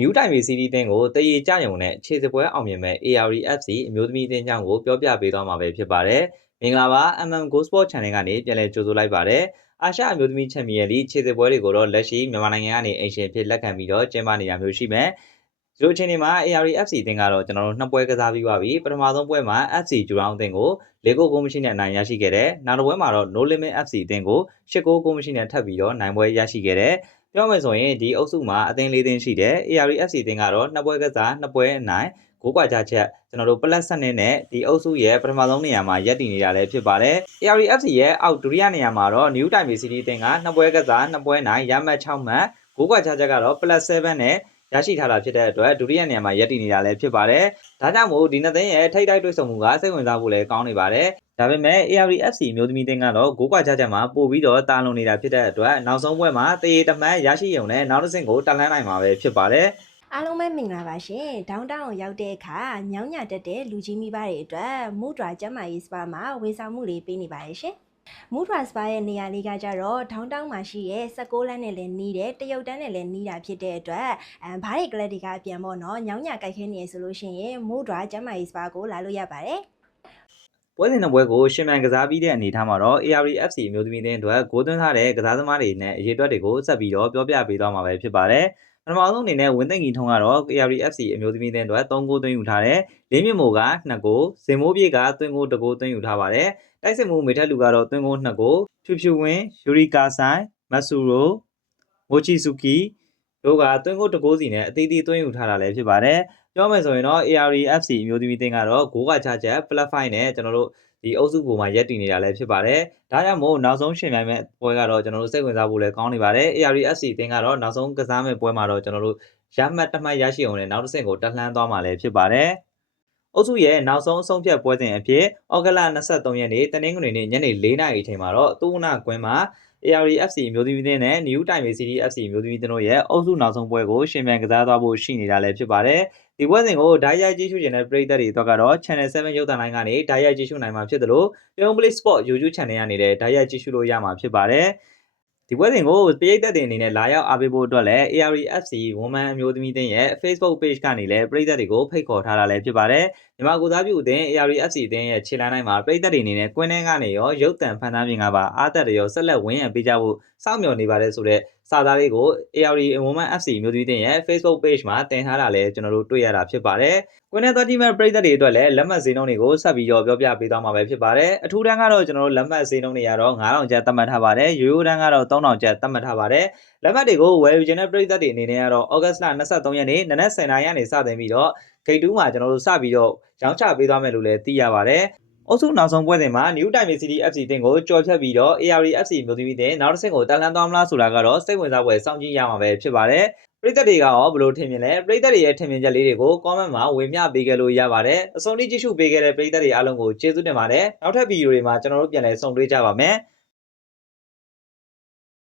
New Time City အသင်းကိုတရေကြရုံနဲ့ခြေစပွဲအောင်မြင်မဲ့ AREFC အမျိုးသမီးအသင်းကြောင့်ကိုပြောပြပေးသွားမှာပဲဖြစ်ပါတယ်။မင်္ဂလာပါ MM Go Sport Channel ကနေပြန်လည်ကြိုဆိုလိုက်ပါတယ်။အာရှအမျိုးသမီးချန်ပီယံလိခြေစပွဲတွေကိုတော့လက်ရှိမြန်မာနိုင်ငံကနေအိမ်ရှင်ဖြစ်လက်ခံပြီးတော့ကျင်းပနေရမျိုးရှိမယ်။ဒီလိုအချိန်ဒီမှာ AREFC အသင်းကတော့ကျွန်တော်တို့နှစ်ပွဲကစားပြီးပါပြီ။ပထမဆုံးပွဲမှာ FC ဂျူရောင်းအသင်းကို၄ဂိုးကိုမရှိနဲ့အနိုင်ရရှိခဲ့တယ်။နောက်တစ်ပွဲမှာတော့ No Limit FC အသင်းကို၈ဂိုးကိုမရှိနဲ့ထပ်ပြီးတော့နိုင်ပွဲရရှိခဲ့တယ်။ပြောမယ်ဆိုရင်ဒီအုပ်စုမှာအသင်း၄သင်းရှိတယ် AREFC အသင်းကတော့နှစ်ပွဲကစားနှစ်ပွဲအနိုင်ကိုကွာကြချက်ကျွန်တော်တို့ plus 7နဲ့ဒီအုပ်စုရဲ့ပထမဆုံးနေရာမှာရပ်တည်နေတာလည်းဖြစ်ပါတယ် AREFC ရဲ့အောက်ဒုတိယနေရာမှာတော့ New Time City အသင်းကနှစ်ပွဲကစားနှစ်ပွဲနိုင်ရမှတ်6မှတ်ကိုကွာကြချက်ကတော့ plus 7နဲ့ရရှိထားတာဖြစ်တဲ့အတွက်ဒုတိယနေရာမှာရပ်တည်နေတာလည်းဖြစ်ပါတယ်ဒါကြောင့်မို့ဒီနှစ်သင်းရဲ့ထိပ်တိုက်တွေ့ဆုံမှုကစိတ်ဝင်စားဖို့လည်းကောင်းနေပါတယ်ဒါပေမဲ့ AREFC မျိုးသမီးတင်းကတော့ဂိုးကွာချက်မှာပို့ပြီးတော့တာလွန်နေတာဖြစ်တဲ့အတွက်နောက်ဆုံးပွဲမှာတရေတမှတ်ရရှိရုံနဲ့နောက်တစ်ဆင့်ကိုတက်လှမ်းနိုင်မှာပဲဖြစ်ပါတယ်အားလုံးပဲမင်္ဂလာပါရှင်။ဒေါင်းတောင်ရောက်တဲ့အခါညောင်းညတက်တဲ့လူကြီးမိဘတွေအတွက်မူဒရာကျမ်းမာရေးစပါမှာဝန်ဆောင်မှုလေးပေးနေပါတယ်ရှင်။မူဒရာစပါရဲ့နေရာလေးကကြတော့ဒေါင်းတောင်မှာရှိရဲ့16လမ်းနဲ့လည်းနီးတယ်တရုတ်တန်းနဲ့လည်းနီးတာဖြစ်တဲ့အတွက်ဘားတွေကလပ်တွေကအပြန်ပေါ့နော်ညောင်းညကြိုက်ခဲနေရဆိုလို့ရှိရင်မူဒရာကျမ်းမာရေးစပါကိုလာလို့ရပါတယ်။ပွဲစဉ်တစ်ပွဲကိုရှင်မြန်ကစားပြီးတဲ့အနေထားမှာတော့ AREFC အမျိုးသမီးတင်းအတွက်ဂိုးသွင်းထားတဲ့ကစားသမားတွေနဲ့အရေးအတွက်တွေကိုဆက်ပြီးတော့ပြောပြပေးသွားမှာပဲဖြစ်ပါတယ်။ပထမဆုံးအနေနဲ့ဝင်းသိမ့်ကြီးထုံးကတော့ AREFC အမျိုးသမီးတင်းအတွက်3ဂိုးသွင်းယူထားတယ်။လေးမြင့်မိုးက2ဂိုး၊ဇင်မိုးပြေကသွင်းဂိုး1ဂိုးသွင်းယူထားပါတယ်။တိုက်စစ်မှုမေထက်လူကတော့သွင်းဂိုး2ဂိုး၊ဖြူဖြူဝင်း၊ယူရီကာဆိုင်၊မတ်ဆူရို၊မိုချီဆူကီတို့ကသွင်းဂိုး1ဂိုးစီနဲ့အသီးသီးသွင်းယူထားတာလည်းဖြစ်ပါတယ်။ပြောမယ်ဆိုရင်တော့ AREFC အမျိုးသမီးတင်းကတော့ဂိုးကချချက် plus 5နဲ့ကျွန်တော်တို့ဒီအုပ်စုပေါ်မှာရပ်တည်နေတာလည်းဖြစ်ပါတယ်။ဒါကြောင့်မို့နောက်ဆုံးရှင်ပြိုင်မဲ့ပွဲကတော့ကျွန်တော်တို့စိတ်ဝင်စားဖို့လည်းကောင်းနေပါတယ်။ AREFC အသင်းကတော့နောက်ဆုံးကစားမဲ့ပွဲမှာတော့ကျွန်တော်တို့ရမှတ်တစ်မှတ်ရရှိအောင်နဲ့နောက်တစ်ဆင့်ကိုတက်လှမ်းသွားမှာလည်းဖြစ်ပါတယ်။အုပ်စုရဲ့နောက်ဆုံးအဆုံးဖြတ်ပွဲစဉ်အဖြစ်ဩဂုတ်လ23ရက်နေ့တနင်္ဂနွေနေ့ညနေ4:00နာရီအချိန်မှာတော့တူဝနာကွင်းမှာ AREFC မျိုးသမီးတင်းနဲ့ New Time City FC မျိုးသမီးတင်းတို့ရဲ့အုပ်စုနောက်ဆုံးပွဲကိုရှင်ပြိုင်ကစားသွားဖို့ရှိနေတာလည်းဖြစ်ပါတယ်။ဒီပွဲစဉ်ကိုဓာတ်ရိုက်ကြည့်ရှုခြင်းတဲ့ပရိသတ်တွေအတွက်ကတော့ Channel 7ရုပ်သံလိုင်းကနေဓာတ်ရိုက်ကြည့်ရှုနိုင်မှာဖြစ်တယ်လို့ Young Play Sport YouTube Channel ကနေလည်းဓာတ်ရိုက်ကြည့်ရှုလို့ရမှာဖြစ်ပါတယ်။ဒီပွဲစဉ်ကိုပရိသတ်တွေအနေနဲ့လာရောက်အားပေးဖို့အတွက်လည်း AREFC Women အမျိုးသမီးတင်းရဲ့ Facebook Page ကနေလည်းပရိသတ်တွေကိုဖိတ်ခေါ်ထားတာလည်းဖြစ်ပါတယ်။မြန်မာကိုစားပြုအသင်း AREFC အသင်းရဲ့ခြေလှမ်းတိုင်းမှာပရိသတ်တွေအနေနဲ့ကွင်းထဲကနေရောရုပ်သံဖန်သားပြင်ကပါအားသက်တယ်ရောဆက်လက်ဝန်းရံပေးကြဖို့စောင့်မျှော်နေပါတယ်ဆိုတဲ့စာသားလေးကို ARE Women FC မျိုးသမီးတင်းရဲ့ Facebook Page မှာတင်ထားတာလည်းကျွန်တော်တို့တွေ့ရတာဖြစ်ပါတယ်။ကွင်းထဲသွားကြည့်မဲ့ပရိသတ်တွေအတွက်လည်းလက်မှတ်ဈေးနှုန်းတွေကိုဆက်ပြီးတော့ပြောပြပေးသွားမှာပဲဖြစ်ပါတယ်။အထူးတန်းကတော့ကျွန်တော်တို့လက်မှတ်ဈေးနှုန်းတွေကတော့9000ကျပ်သတ်မှတ်ထားပါတယ်။ရိုးရိုးတန်းကတော့3000ကျပ်သတ်မှတ်ထားပါတယ်။လက်မှတ်တွေကိုဝယ်ယူခြင်းတဲ့ပရိသတ်တွေအနေနဲ့ကတော့ဩဂတ်စ်လ23ရက်နေ့နနက်10:00နာရီကနေစတင်ပြီးတော့ဂိတ်2မှာကျွန်တော်တို့စပြီးတော့ရောင်းချပေးသွားမယ်လို့လည်းသိရပါတယ်။အုပ်စုနောက်ဆုံးပွဲစဉ်မှာ New Time City FC အသင်းကိုကြော်ဖြတ်ပြီးတော့ AREFC မျိုးသမီးအသင်းနောက်တစ်ဆင့်ကိုတက်လှမ်းသွားမလားဆိုတာကတော့စိတ်ဝင်စားဖွယ်စောင့်ကြည့်ရမှာပဲဖြစ်ပါတယ်။ပရိသတ်တွေကရောဘယ်လိုထင်မြင်လဲပရိသတ်တွေရဲ့ထင်မြင်ချက်လေးတွေကို comment မှာဝေမျှပေးခဲ့လို့ရပါတယ်။အဆုံးထိကြည့်ရှုပေးခဲ့တဲ့ပရိသတ်တွေအားလုံးကိုကျေးဇူးတင်ပါတယ်။နောက်ထပ်ဗီဒီယိုတွေမှာကျွန်တော်တို့ပြန်လည်ဆုံတွေ့ကြပါမယ်။